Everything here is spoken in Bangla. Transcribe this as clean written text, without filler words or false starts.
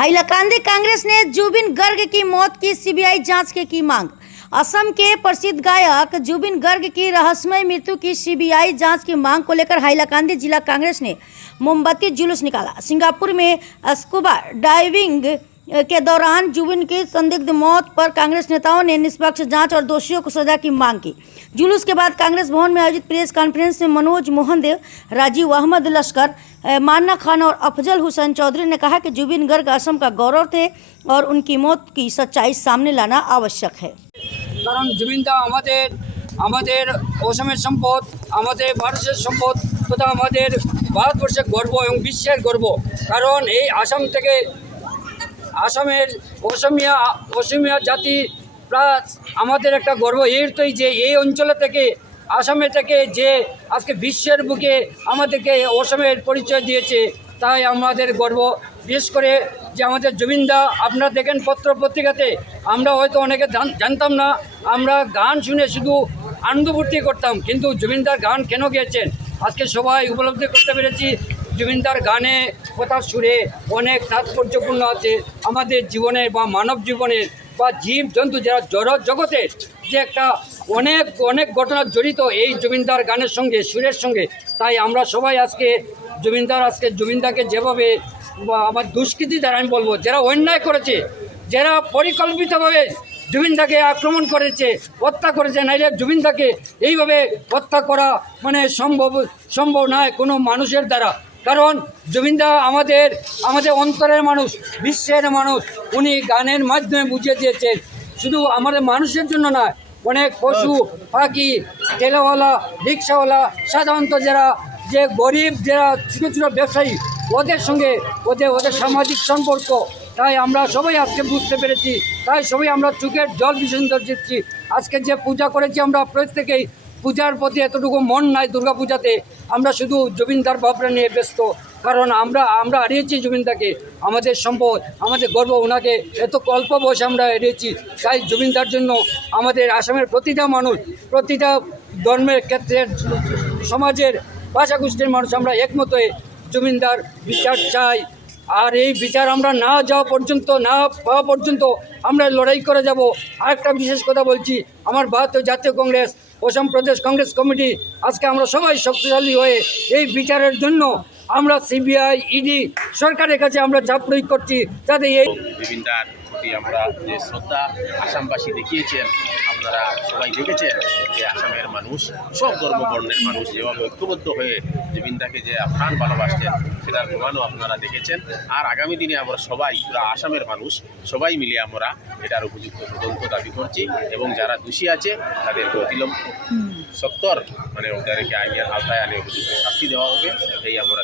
हाईलाकांदी कांग्रेस ने जुबिन गर्ग की मौत की सीबीआई जांच की मांग। असम के प्रसिद्ध गायक जुबिन गर्ग की रहस्यमय मृत्यु की सीबीआई जांच की मांग को लेकर हाईलाकांदी जिला कांग्रेस ने मोमबत्ती जुलूस निकाला। सिंगापुर में स्कूबा डाइविंग के दौरान जुबिन की संदिग्ध मौत पर कांग्रेस नेताओं ने निष्पक्ष जांच और दोषियों को सजा की मांग की। जुलूस के बाद कांग्रेस भवन में आयोजित प्रेस कॉन्फ्रेंस में मनोज मोहन देव, राजीव अहमद लश्कर, मान्ना खान और अफजल हुसैन चौधरी ने कहा कि जुबिन गर्ग असम का गौरव थे और उनकी मौत की सच्चाई सामने लाना आवश्यक है। কারণ জুবিনদা আমাদের অসমের সম্পদ, আমাদের ভারতের সম্পদ তথা আমাদের ভারতবর্ষের গর্ব এবং বিশ্বের গর্ব। কারণ এই আসাম থেকে আসামের অসমিয়া জাতি প্লাস আমাদের একটা গর্ব এই যে এই অঞ্চল থেকে আসামে থেকে যে আজকে বিশ্বের বুকে আমাদেরকে অসমের পরিচয় দিয়েছে, তাই আমাদের গর্ব। বিশেষ করে যে আমাদের জুবিনদা, আপনারা দেখেন পত্র পত্রিকাতে, আমরা হয়তো অনেকে জানতাম না, আমরা গান শুনে শুধু আনন্দ ফুর্তি করতাম, কিন্তু জুবিনদার গান কেন গেয়েছেন আজকে সবাই উপলব্ধি করতে পেরেছি। জুবিনদার গানে কথার সুরে অনেক তাৎপর্যপূর্ণ আছে আমাদের জীবনের বা মানব জীবনের বা জীব জন্তু যারা জড় জগতের যে একটা অনেক ঘটনা জড়িত এই জুবিনদার গানের সঙ্গে, সুরের সঙ্গে। তাই আমরা সবাই আজকে জুবিনদাকে যেভাবে আমার দুষ্কৃতি দ্বারা আমি বলবো, যারা অন্যায় করেছে, যারা পরিকল্পিতভাবে জুবিনদাকে আক্রমণ করেছে, হত্যা করেছে, নাইলে জুবিনদাকে এইভাবে হত্যা করা মানে সম্ভব নয় কোনো মানুষের দ্বারা। কারণ জুবিনদা আমাদের অন্তরের মানুষ, বিশ্বের মানুষ। উনি গানের মাধ্যমে বুঝিয়ে দিয়েছেন শুধু আমাদের মানুষের জন্য নয়, অনেক পশু পাখি, ঠেলাওয়ালা, রিক্সাওয়ালা, সাধারণত যে গরিব, যারা ছোটো ছোটো ব্যবসায়ী, ওদের সঙ্গে ওদের সামাজিক সম্পর্ক। তাই আমরা সবাই আজকে বুঝতে পেরেছি, তাই সবাই আমরা চোখের জল বিসর্জন দিচ্ছি। আজকে যে পূজা করেছি আমরা প্রত্যেকেই, পূজার প্রতি এতটুকু মন নাই। দুর্গা পূজাতে আমরা শুধু জুবিনদার ভাবনা নিয়ে ব্যস্ত, কারণ আমরা হারিয়েছি জুবিনদাকে, আমাদের সম্পদ, আমাদের গর্ব। ওনাকে এত অল্প বয়সে আমরা হারিয়েছি। তাই জুবিনদার জন্য আমাদের আসামের প্রতিটা মানুষ, প্রতিটা ধর্মের ক্ষেত্রে, সমাজের ভাষাগোষ্ঠীর মানুষ আমরা একমত হয়ে জুবিনদার বিচার চাই। আর এই বিচার আমরা না পাওয়া পর্যন্ত আমরা লড়াই করে যাব। আরেকটা বিশেষ কথা বলছি, আমার ভারতীয় জাতীয় কংগ্রেস, অসম প্রদেশ কংগ্রেস কমিটি, আজকে আমরা সবাই শক্তিশালী হয়ে এই বিচারের জন্য আমরা সিবিআই, ইডি, সরকারের কাছে আমরা চাপ প্রয়োগ করছি, যাতে এই জুবিনদার প্রতি আমরা যে শ্রদ্ধা আসামবাসী দেখিয়েছেন, আপনারা সবাই দেখেছেন যে আসামের মানুষ, সব ধর্মবর্ণের মানুষ যেভাবে ঐক্যবদ্ধ হয়ে জুবিনদাকে যে প্রাণ ভালোবাসছেন, সেটার প্রমাণও আপনারা দেখেছেন। আর আগামী দিনে আমরা সবাই, পুরো আসামের মানুষ সবাই মিলে আমরা এটার উপযুক্ত তদন্ত দাবি করছি এবং যারা দোষী আছে তাদেরকে অতিলম্ব সত্তর ওদেরকে আইনের আওতায় আনে উপযুক্ত শাস্তি দেওয়া হবে, এই আমরা